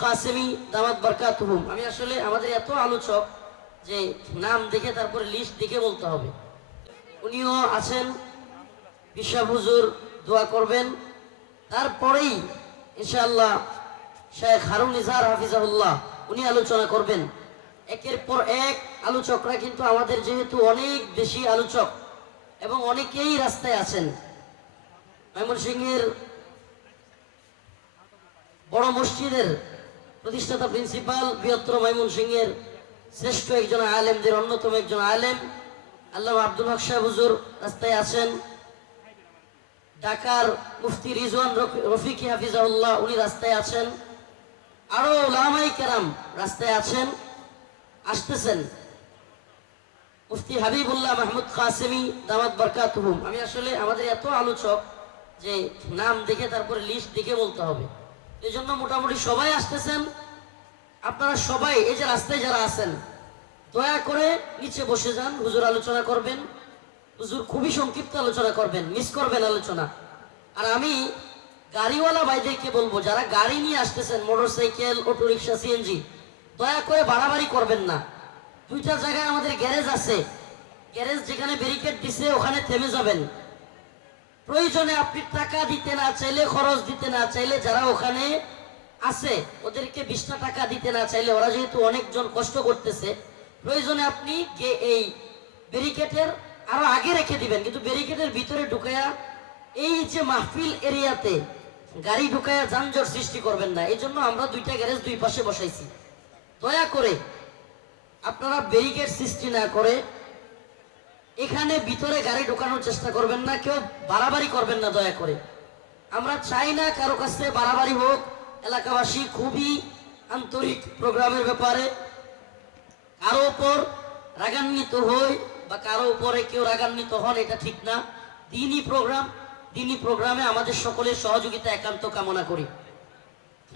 কাসেমি, দামাত বারকাতুহুম আমি আসলে আমাদের এত আলোচক যে নাম দেখে তারপরে লিস্ট দেখে বলতে হবে। উনিও আছেন বিশাব হুজুর, দোয়া করবেন। তারপরেই ইনশাআল্লাহ শেখ হারুন ইজহার হাফিজাহুল্লাহ, উনি আলোচনা করবেন। একের পর এক আলোচকরা কিন্তু আমাদের যেহেতু অনেক বেশি আলোচক এবং অনেকেই রাস্তায় আছেন। ময়মনসিংহের বড় মসজিদের প্রতিষ্ঠাতা প্রিন্সিপাল বৃহত্তর ময়মনসিংহের শ্রেষ্ঠ একজন আলেমদের অন্যতম একজন আলেম। আল্লাহ আব্দুল হক সাহেব হুজুর রাস্তায় আছেন। ঢাকার মুফতি রিজওয়ান রফি- রফিকি হাফিজাউল্লাহ উনি রাস্তায় আছেন। আরও লামাই কেরাম রাস্তায় আছেন। আসতেছেন। মুফতি হাবিবুল্লাহ মাহমুদ কাসেমি দামাত বরকাতুহুম। আমি আসলে আমাদের এত আলোচক যে নাম দেখে তারপরে লিস্ট দেখে বলতে হবে। এই জন্য মোটামুটি সবাই আসতেছেন। আপনারা সবাই, এই যে রাস্তায় যারা আছেন, দয়া করে নিচে বসে যান, হুজুর আলোচনা করবেন। হুজুর খুবই সংক্ষিপ্ত আলোচনা করবেন মিস করবেন আলোচনা। আর আমি গাড়িওয়ালা ভাইদেরকে বলব, যারা গাড়ি নিয়ে আসতেছেন, মোটরসাইকেল অটো রিক্সা সিএনজি, দয়া করে বাড়াবাড়ি করবেন না। দুইটা জায়গায় আমাদের গ্যারেজ আছে। গ্যারেজ যেখানে ব্যারিকেড দিছে, ওখানে থেমে যাবেন। প্রয়োজনে আপনি টাকা দিতে না চাইলে, খরচ দিতে না চাইলে যারা ওখানে আছে, ওদেরকে বিশটা টাকা দিতে না চাইলে ওরা যেহেতু অনেকজন কষ্ট করতেছে, প্রয়োজনে আপনি এই ব্যারিকেডের আরও আগে রেখে দিবেন। কিন্তু ব্যারিকেডের ভিতরে ঢুকায়া এই যে মাহফিল এরিয়াতে গাড়ি ঢুকায়া যানজট সৃষ্টি করবেন না এই জন্য আমরা দুইটা গ্যারেজ দুই পাশে বসাইছি। দয়া করে আপনারা ব্যারিকেড সৃষ্টি না করে এখানে ভিতরে গাড়ি ঢোকানোর চেষ্টা করবেন না, কেউ বাড়াবাড়ি করবেন না দয়া করে। আমরা চাই না কারও কাছে বাড়াবাড়ি হোক, এলাকাবাসী খুবই আন্তরিক প্রোগ্রামের ব্যাপারে। কারও ওপর রাগান্বিত হই বা কারও উপরে কেউ রাগান্বিত হন, এটা ঠিক না। দিনই প্রোগ্রাম, দিনই প্রোগ্রামে আমাদের সকলের সহযোগিতা একান্ত কামনা করি।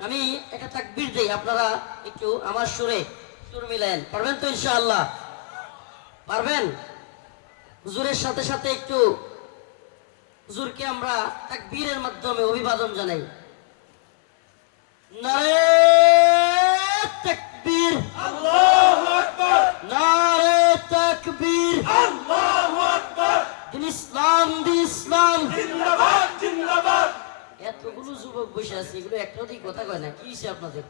আমি একটা তাকবির দেই, আপনারা একটু আমার সুরে সুর মিলেন পারবেন তো ইনশাআল্লাহ? পারবেন? হুজুরের সাথে সাথে একটু হুজুরকে আমরা তাকবীরের মাধ্যমে অভিবাদন জানাই। নারে তাকবীর। নারে তাকবীর। দিন ইসলাম দিন ইসলাম। এতগুলো যুবক বসে আছে এগুলো কথা কয় না কি হইছে আপনাদের?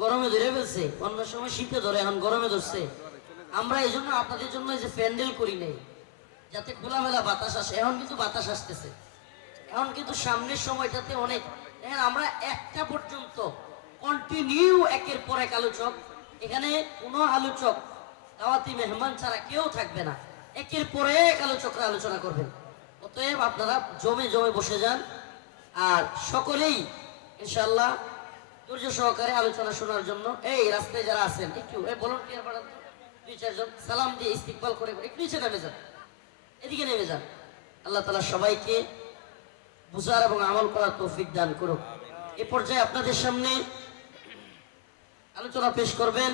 গরমে ধরে ফেলছে? অন্য সময় শীতে ধরে এখন গরমে ধরছে। আমরা এই জন্য আপনাদের জন্য যে প্যান্ডেল করি নাই, যাতে খোলামেলা বাতাস আসে। এখন কিন্তু বাতাস আসতেছে। এখন কিন্তু সামনের সময়টাতে অনেক আমরা একটা পর্যন্ত কন্টিনিউ একের পর এক আলোচক, এখানে কোনো আলোচক, দাওয়াতি মেহমান ছাড়া কেউ থাকবে না। একের পর এক আলোচকরা আলোচনা করবেন। অতএব আপনারা জমে জমে বসে যান। আর সকলেই ইনশাল্লাহ ধৈর্য সহকারে আলোচনা শোনার জন্য, এই রাস্তায় যারা আছেন, একটু, এই ভলান্টিয়ার তো। সালাম দিয়ে ইস্তিকবাল করে একটু নিচে নেমে যান। এদিকে নেমে যান। আল্লাহ তালা সবাইকে বুঝার এবং আমল করার তৌফিক দান করুক। এ পর্যায়ে আপনাদের সামনে আলোচনা পেশ করবেন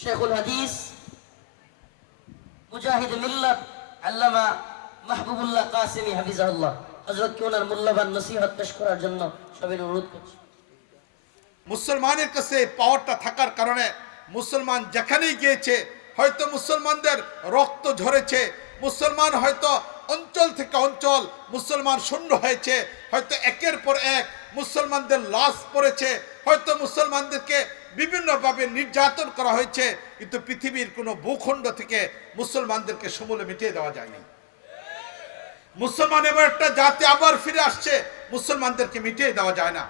শেখুল হাদিস, মুজাহিদ মিল্লাত আল্লামা মাহবুবুল্লাহ কাসিমি হাফিজাহুল্লাহ। হজরতকে ওনার মূল্যবান নসিহত পেশ করার জন্য সবাই অনুরোধ করছি। মুসলমানের কাছে পাওয়ারটা থাকার কারণে মুসলমান যেখানেই গিয়েছে, হয়তো মুসলমানদের রক্ত ঝরেছে, মুসলমান হয়তো অঞ্চল থেকে অঞ্চল মুসলমান শূন্য হয়েছে, হয়তো একের পর এক মুসলমানদের লাশ পড়েছে, হয়তো মুসলমানদেরকে বিভিন্নভাবে নির্যাতন করা হয়েছে, কিন্তু পৃথিবীর কোনো ভূখণ্ড থেকে মুসলমানদেরকে সমূলে মিটিয়ে দেওয়া যায়নি। মুসলমান এবার একটা জাতি আবার ফিরে আসছে, মুসলমানদেরকে মিটিয়ে দেওয়া যায় না।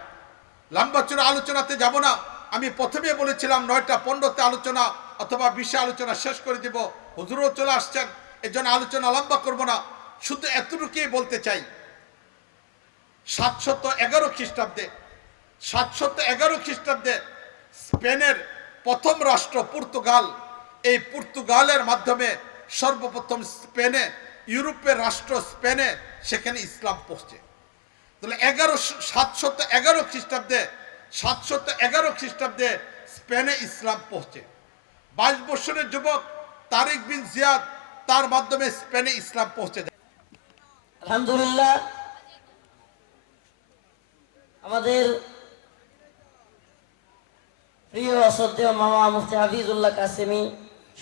লম্বা চূড়া আলোচনাতে যাব না। আমি প্রথমে বলেছিলাম নয়টা পনেরোতে আলোচনা অথবা বিশে আলোচনা শেষ করে দিব। হুজুরও চলে আসছেন এই জন্য আলোচনা লম্বা করব না। শুধু এতটুকুই বলতে চাই। সাতশত এগারো খ্রিস্টাব্দে, সাতশত এগারো খ্রিস্টাব্দে স্পেনের প্রথম রাষ্ট্র পর্তুগাল। এই পর্তুগালের মাধ্যমে সর্বপ্রথম স্পেনে, ইউরোপের রাষ্ট্র স্পেনে সেখানে ইসলাম পৌঁছে। তাহলে এগারো, সাতশত এগারো খ্রিস্টাব্দে সাতশত এগারো খ্রিস্টাব্দে স্পেনে ইসলাম পৌঁছে। বাইশ বছরের যুবক তারিক বিন জিয়াদ তার মাধ্যমে স্পেনে ইসলাম পৌঁছে যায় আলহামদুলিল্লাহ, আমাদের শ্রদ্ধেয় মামা মুফতি হাফিজুল্লাহ কাসেমি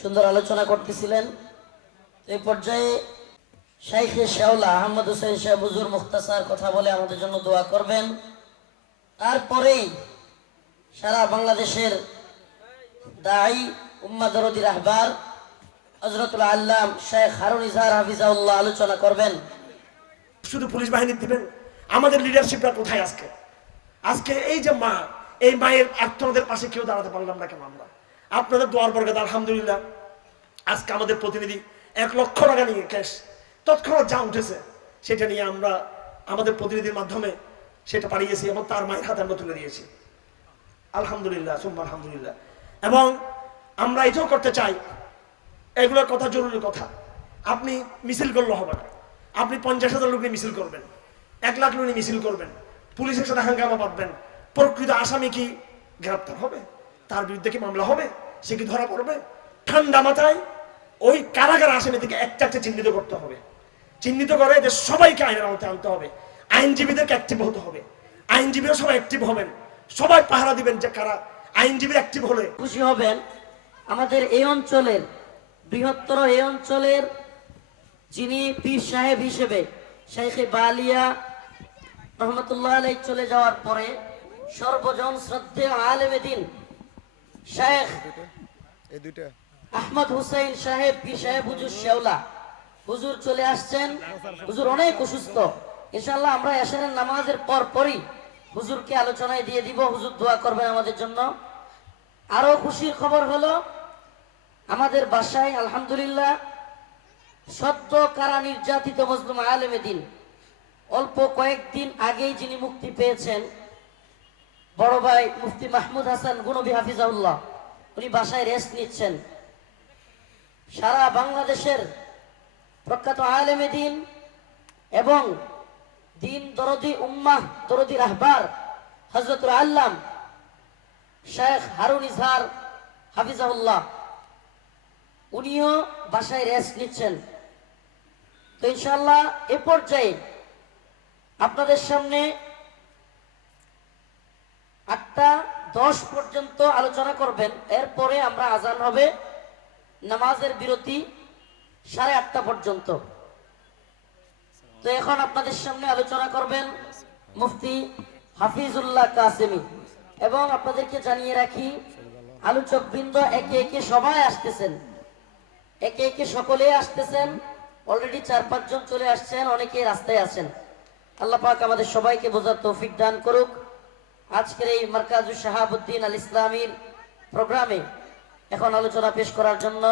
সুন্দর আলোচনা করতেছিলেন। এই পর্যায়ে শাইখে শেওলা আহমদ হোসেন সাহেব হুজুর মুখতাসার কথা বলে আমাদের জন্য দোয়া করবেন। তারপরেই সারা বাংলাদেশের দায়ী উম্মা দরদি রাহবার হজরতুল আল্লাম শেখ হারুন ইজহার হাফিজাউল্লাহ আলোচনা করবেন। শুধু পুলিশ বাহিনী দিবেন, আমাদের লিডারশিপটা কোথায় আজকে? আজকে এই যে মা, এই মায়ের আত্মনাদের পাশে কেউ দাঁড়াতে পারলাম না কেন আমরা? আপনাদের দোয়ার বর্গাদ আলহামদুলিল্লাহ। আজকে আমাদের প্রতিনিধি এক লক্ষ টাকা নিয়ে ক্যাশ তৎক্ষণাৎ যা উঠেছে, সেটা নিয়ে আমরা আমাদের প্রতিনিধির মাধ্যমে সেটা পাঠিয়েছি এবং তার মায়ের হাতে আমরা তুলে দিয়েছি। আলহামদুলিল্লাহ, সুম্মা আলহামদুলিল্লাহ। এবং আমরা এটাও করতে চাই, এগুলোর কথা জরুরি কথা। আপনি মিছিল করলে হবে না। আপনি পঞ্চাশ হাজার লোক নিয়ে মিছিল করবেন, এক লাখ লোক নিয়ে মিছিল করবেন, পুলিশের সাথে হাঙ্গামা বাঁধবেন প্রকৃত আসামি কি গ্রেপ্তার হবে? তার বিরুদ্ধে কি মামলা হবে? সে কি ধরা পড়বে? ঠান্ডা মাথায় ওই কারাগার আসামি থেকে একটা চিহ্নিত করতে হবে। চিহ্নিত করে যে সবাইকে আইনের আওতায় আনতে হবে। আইনজীবীদেরকে অ্যাক্টিভ হতে হবে। আইনজীবীরা সবাই অ্যাক্টিভ হবেন। সবাই পাহারা দিবেন যে কারা আইনজীবী অ্যাক্টিভ হলে। খুশি হবেন। আমাদের এই অঞ্চলের, বৃহত্তর এই অঞ্চলের যিনি পীর সাহেব হিসেবে শেখে বালিয়া রহমতুল্লাহ আলাই চলে যাওয়ার পরে সর্বজন শ্রদ্ধেয় আলেমে দিন দুইটা আহমদ হুসাইন সাহেব, পীর সাহেব হুজুর শেওলা। হুজুর চলে আসছেন। হুজুর অনেক অসুস্থ। ইনশাল্লাহ আমরা এশারের নামাজের পর পরই হুজুরকে আলোচনায় দিয়ে দিব, হুজুর দোয়া করবেন আমাদের জন্য। আরও খুশির খবর হলো, আমাদের বাসায় আলহামদুলিল্লাহ সদ্য কারা নির্যাতিত মজলুম আলেমে দিন, অল্প কয়েকদিন আগেই যিনি মুক্তি পেয়েছেন, বড় ভাই মুফতি মাহমুদ হাসান গুনবী হাফিজাউল্লাহ উনি বাসায় রেস্ট নিচ্ছেন। সারা বাংলাদেশের প্রখ্যাত আলেমে দিন এবং দিন দরদি উম্মাহ, দরদি রাহবার হজরতুল আল্লাম শেখ হারুন ইজহার হাফিজাউল্লাহ উনিও বাসায় রেস্ট নিচ্ছেন। তো ইনশাল্লাহ এ পর্যায়ে আপনাদের সামনে আটটা দশ পর্যন্ত আলোচনা করবেন। এরপরে আমরা আজান হবে নামাজের বিরতি সাড়ে আটটা পর্যন্ত। তো এখন আপনাদের সামনে আলোচনা করবেন মুফতি হাফিজুল্লাহ কাসেমি। এবং আপনাদেরকে জানিয়ে রাখি আলোচক বৃন্দ একে একে সবাই আসতেছেন। একে একে সকলে আসতেছেন। অলরেডি চার পাঁচজন চলে আসছেন, অনেকে রাস্তায় আছেন। আল্লাহ পাক আমাদের সবাইকে বোঝার তৌফিক দান করুক। আজকের এই মার্কাজু শাহাবুদ্দিন আল ইসলামীর প্রোগ্রামে এখন আলোচনা পেশ করার জন্য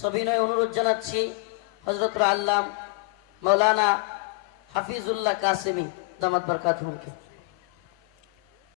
সবিনয় অনুরোধ জানাচ্ছি হজরত আল্লাম মৌলানা হাফিজুল্লাহ কাসেমি দামাত বরকাত